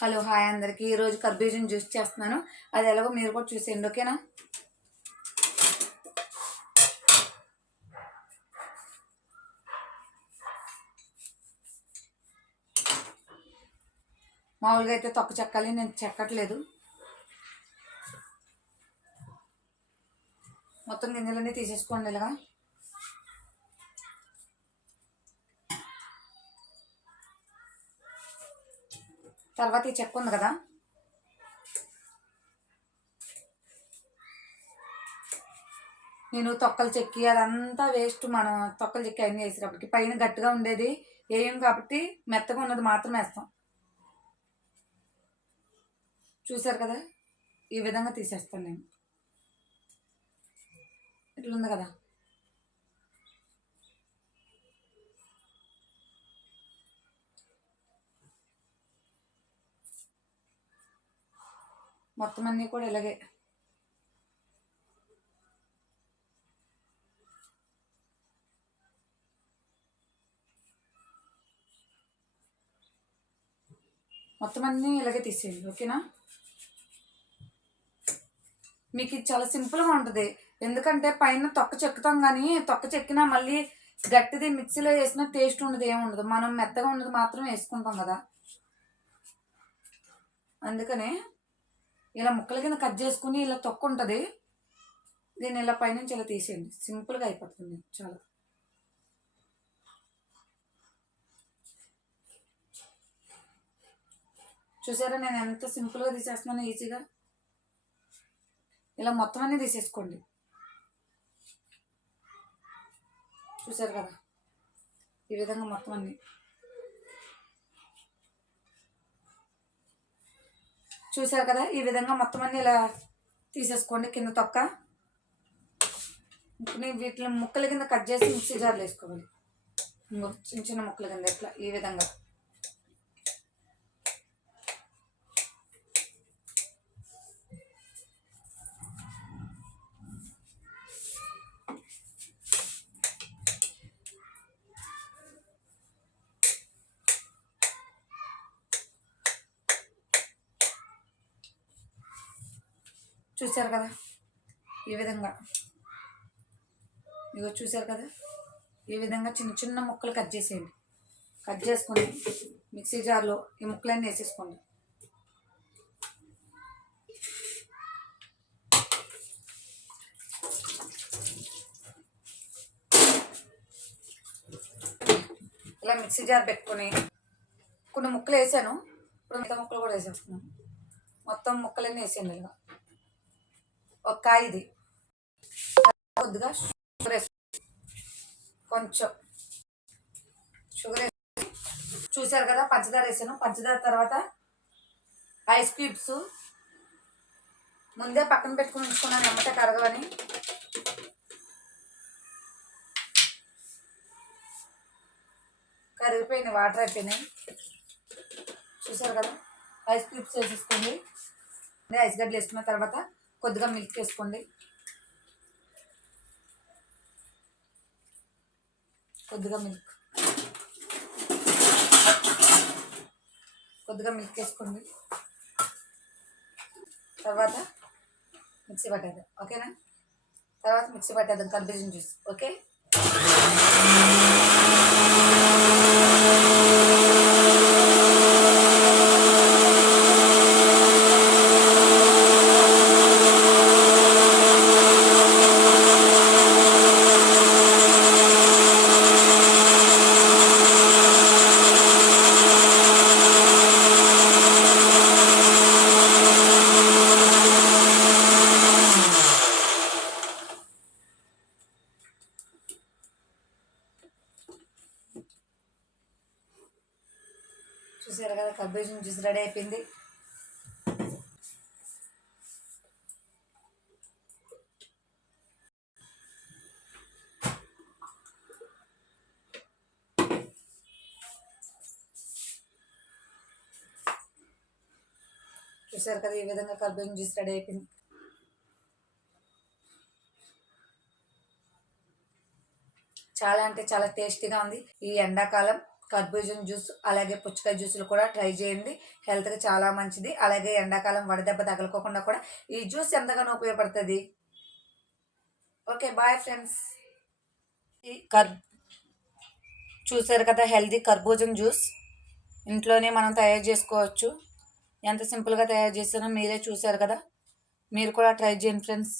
Hello hi అందరికీ. ఈరోజు కర్బూజం juice చేస్తున్నాను. అది ఎలాగో మీరు కూడా చూసేయండి ఓకేనా? మామూలుగా అయితే తొక్క చెక్కాలి నేను చెక్కట్లేదు. మొత్తం గింజలన్నీ తీసేసుకోండి ఇలాగా. తర్వాత ఈ చెక్క ఉంది కదా. నేను తొక్కలు చెక్కి అదంతా వేస్ట్ మనం తొక్కలు చెక్కి అన్నీ వేసేటప్పటికి పైన గట్టిగా ఉండేది వేయం కాబట్టి మెత్తగా ఉన్నది మాత్రం వేస్తాం. చూసారు కదా? ఈ విధంగా తీసేస్తాను నేను. ఇట్లా ఉంది కదా? మొత్తం అన్నీ కూడా ఇలాగే. మొత్తం అన్నీ ఇలాగే తీసేయండి ఓకేనా? మీకు ఇది చాలా సింపుల్గా ఉంటుంది. ఎందుకంటే పైన తొక్క చెక్కుతాం కానీ తొక్క చెక్కినా మళ్ళీ గట్టిది మిక్సీలో వేసిన టేస్ట్ ఉండదు ఏముండదు మనం మెత్తగా ఉన్నది మాత్రం వేసుకుంటాం కదా. అందుకనే ఇలా ముక్కల కింద కట్ చేసుకుని ఇలా తొక్క ఉంటుంది. దీన్ని ఇలా పైనుంచి ఇలా తీసేయండి. సింపుల్గా అయిపోతుంది. చాలా. చూసారా నేను ఎంత సింపుల్గా తీసేస్తున్నాను ఈజీగా? ఇలా మొత్తం అన్నీ తీసేసుకోండి. చూసారు కదా? ఈ విధంగా మొత్తం అన్నీ. చూసారు కదా? ఈ విధంగా మొత్తం అన్ని ఇలా తీసేసుకోండి కింద తొక్క. ఇప్పుడు వీటిని ముక్కల కింద కట్ చేసి మిక్సీ జార్లు వేసుకోవాలి. చిన్న చిన్న ముక్కల కింద ఇట్లా ఈ విధంగా. చూశారు కదా? ఈ విధంగా. ఇగో చూశారు కదా? ఈ విధంగా చిన్న చిన్న ముక్కలు కట్ చేసేయండి. కట్ చేసుకొని మిక్సీ జార్లో ఈ ముక్కలన్నీ వేసేసుకోండి. ఇలా మిక్సీ జార్ పెట్టుకొని కొన్ని ముక్కలు వేసాను. ఇప్పుడు మిగతా ముక్కలు కూడా వేసేస్తున్నాను. మొత్తం ముక్కలన్నీ వేసేయండి ఇలా. ఒక కాయ ఇది కొద్దిగా షుగర్ వేసి కొంచెం షుగర్ వేసి చూశారు కదా పంచదార వేసాను. పంచదార తర్వాత ఐస్ క్యూబ్స్ ముందే పక్కన పెట్టుకుని ఉంచుకున్నాను ఎమ్మటే కరగవని. కరిగిపోయినాయి వాటర్ అయిపోయినాయి. చూసారు కదా? ఐస్ క్యూబ్స్ వేసేసుకోండి ఐస్ గడ్డలు వేసుకున్న తర్వాత కొద్దిగా మిల్క్ వేసుకోండి. కొద్దిగా మిల్క్ కొద్దిగా మిల్క్ వేసుకోండి. తర్వాత మిక్సీ పట్టేద్దాం. ఓకేనా? తర్వాత మిక్సీ పట్టేద్దాం. కర్బూజన్ జ్యూస్. ఓకే? చూసారు కదా కర్బూజన్ జ్యూస్ రెడీ అయిపోయింది. చూసారు కదా ఈ విధంగా కర్బూజం జ్యూస్ రెడీ అయిపోయింది. చాలా అంటే చాలా టేస్టీగా ఉంది ఈ ఎండాకాలం. కర్బూజం జ్యూస్ అలాగే పుచ్చకాయ జ్యూసులు కూడా ట్రై చేయండి. హెల్త్కి చాలా మంచిది. అలాగే ఎండాకాలం వడదెబ్బ తగలుకోకుండా కూడా ఈ జ్యూస్ ఎంతగానో ఉపయోగపడుతుంది. Okay bye friends. ఈ కర్ చూసారు కదా హెల్దీ కర్బూజం జ్యూస్? ఇంట్లోనే మనం తయారు చేసుకోవచ్చు. ఎంత సింపుల్గా తయారు చేసానో మీరే చూసారు కదా. మీరు కూడా ట్రై చేయండి ఫ్రెండ్స్.